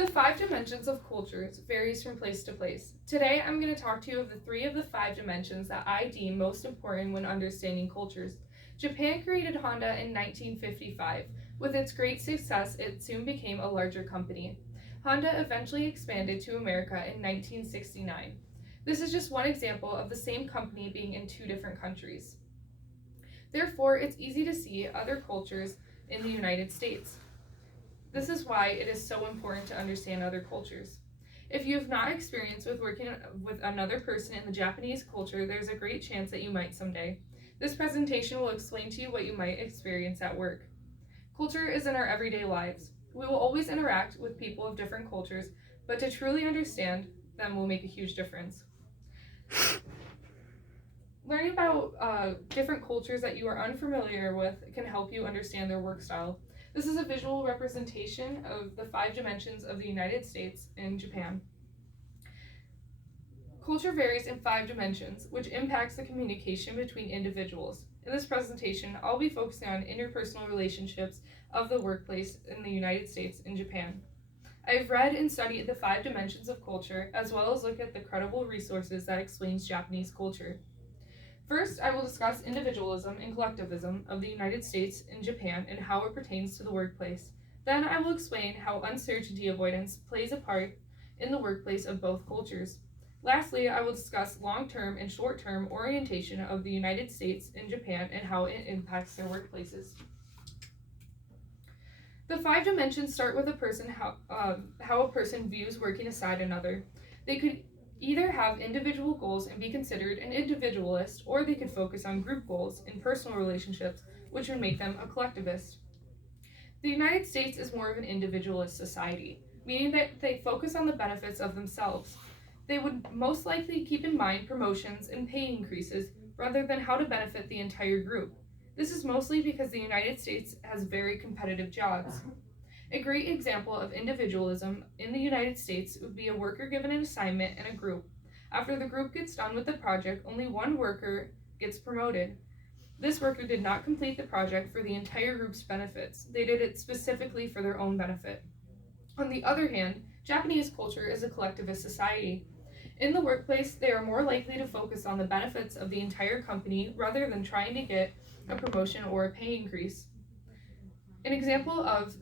The 5 dimensions of cultures varies from place to place. Today, I'm going to talk to you of the 3 of the 5 dimensions that I deem most important when understanding cultures. Japan created Honda in 1955. With its great success, it soon became a larger company. Honda eventually expanded to America in 1969. This is just one example of the same company being in 2 different countries. Therefore, it's easy to see other cultures in the United States. This is why it is so important to understand other cultures. If you have not experienced with working with another person in the Japanese culture, there's a great chance that you might someday. This presentation will explain to you what you might experience at work. Culture is in our everyday lives. We will always interact with people of different cultures, but to truly understand them will make a huge difference. Learning about different cultures that you are unfamiliar with can help you understand their work style. This is a visual representation of the 5 dimensions of the United States and Japan. Culture varies in 5 dimensions, which impacts the communication between individuals. In this presentation, I'll be focusing on interpersonal relationships of the workplace in the United States and Japan. I've read and studied the 5 dimensions of culture, as well as look at the credible resources that explains Japanese culture. First, I will discuss individualism and collectivism of the United States and Japan and how it pertains to the workplace. Then I will explain how uncertainty avoidance plays a part in the workplace of both cultures. Lastly, I will discuss long-term and short-term orientation of the United States and Japan and how it impacts their workplaces. The 5 dimensions start with how a person views working aside another. They could either have individual goals and be considered an individualist, or they could focus on group goals and personal relationships, which would make them a collectivist. The United States is more of an individualist society, meaning that they focus on the benefits of themselves. They would most likely keep in mind promotions and pay increases rather than how to benefit the entire group. This is mostly because the United States has very competitive jobs. A great example of individualism in the United States would be a worker given an assignment in a group. After the group gets done with the project, only one worker gets promoted. This worker did not complete the project for the entire group's benefits. They did it specifically for their own benefit. On the other hand, Japanese culture is a collectivist society. In the workplace, they are more likely to focus on the benefits of the entire company rather than trying to get a promotion or a pay increase. An example of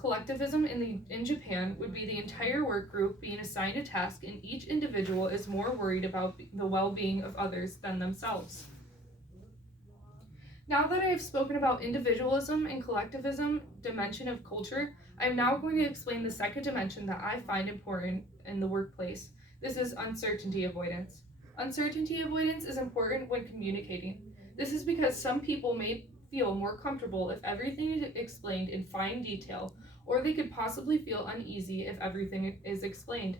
collectivism in Japan would be the entire work group being assigned a task, and each individual is more worried about the well-being of others than themselves. Now that I have spoken about individualism and collectivism dimension of culture, I am now going to explain the second dimension that I find important in the workplace. This is uncertainty avoidance. Uncertainty avoidance is important when communicating. This is because some people may feel more comfortable if everything is explained in fine detail, or they could possibly feel uneasy if everything is explained.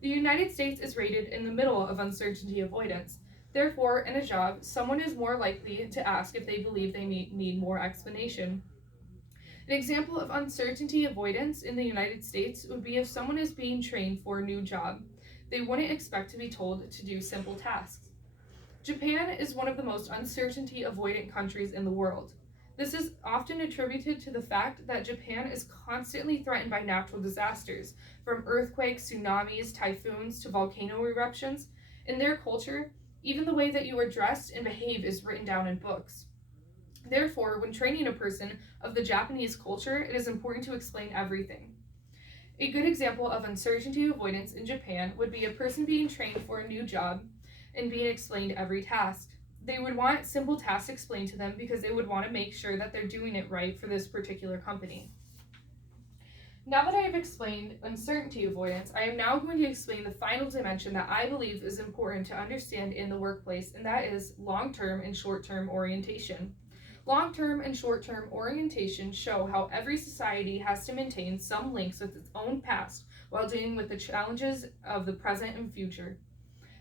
The United States is rated in the middle of uncertainty avoidance. Therefore, in a job, someone is more likely to ask if they believe they need more explanation. An example of uncertainty avoidance in the United States would be if someone is being trained for a new job. They wouldn't expect to be told to do simple tasks. Japan is one of the most uncertainty avoidant countries in the world. This is often attributed to the fact that Japan is constantly threatened by natural disasters, from earthquakes, tsunamis, typhoons, to volcano eruptions. In their culture, even the way that you are dressed and behave is written down in books. Therefore, when training a person of the Japanese culture, it is important to explain everything. A good example of uncertainty avoidance in Japan would be a person being trained for a new job and being explained every task. They would want simple tasks explained to them because they would want to make sure that they're doing it right for this particular company. Now that I have explained uncertainty avoidance, I am now going to explain the final dimension that I believe is important to understand in the workplace, and that is long-term and short-term orientation. Long-term and short-term orientation show how every society has to maintain some links with its own past while dealing with the challenges of the present and future.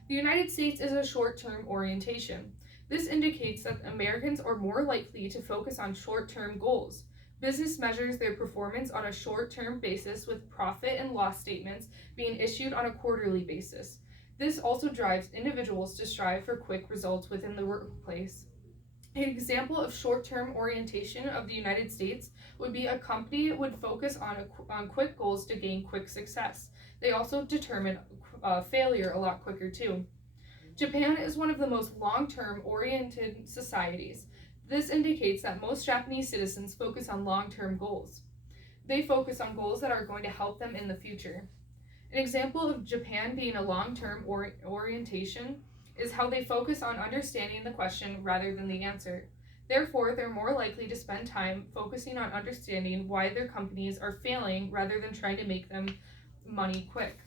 The United States is a short-term orientation. This indicates that Americans are more likely to focus on short-term goals. Business measures their performance on a short-term basis, with profit and loss statements being issued on a quarterly basis. This also drives individuals to strive for quick results within the workplace. An example of short-term orientation of the United States would be a company would focus on quick goals to gain quick success. They also determine failure a lot quicker too. Japan is one of the most long-term oriented societies. This indicates that most Japanese citizens focus on long-term goals. They focus on goals that are going to help them in the future. An example of Japan being a long-term orientation is how they focus on understanding the question rather than the answer. Therefore, they're more likely to spend time focusing on understanding why their companies are failing rather than trying to make them money quick.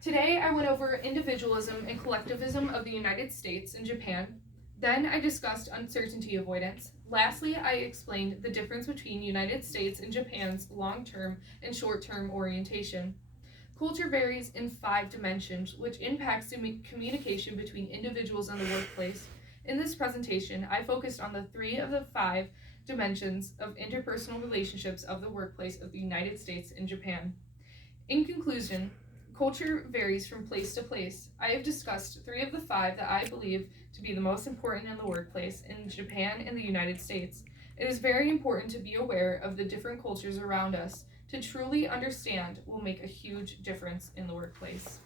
Today, I went over individualism and collectivism of the United States and Japan. Then I discussed uncertainty avoidance. Lastly, I explained the difference between United States and Japan's long-term and short-term orientation. Culture varies in 5 dimensions, which impacts communication between individuals in the workplace. In this presentation, I focused on the 3 of the 5 dimensions of interpersonal relationships of the workplace of the United States and Japan. In conclusion, culture varies from place to place. I have discussed 3 of the 5 that I believe to be the most important in the workplace in Japan and the United States. It is very important to be aware of the different cultures around us. To truly understand will make a huge difference in the workplace.